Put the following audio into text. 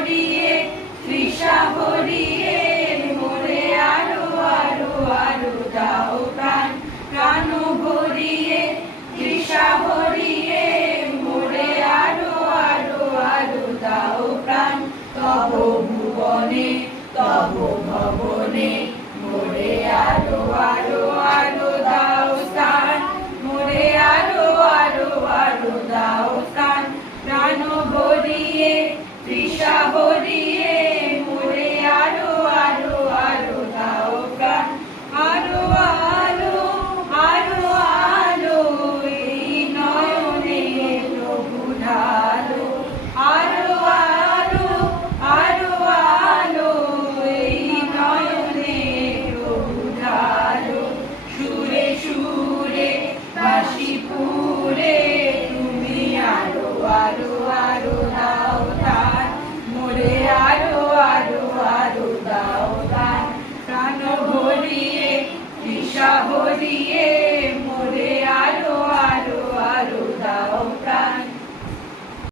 ভরিয়ে তৃষা ভরিয়ে মোরে আরো আরো আরো দাও প্রাণ প্রাণ ভরিয়ে তৃষা ভরিয়ে মোরে আরো আরো আরো দাও প্রাণ তব ভুবনে তব ভবনে মোরে আরো আরো আরো দাও স্থান মোরে আরো আরো আরো দাও স্থান প্রাণ ভরিয়ে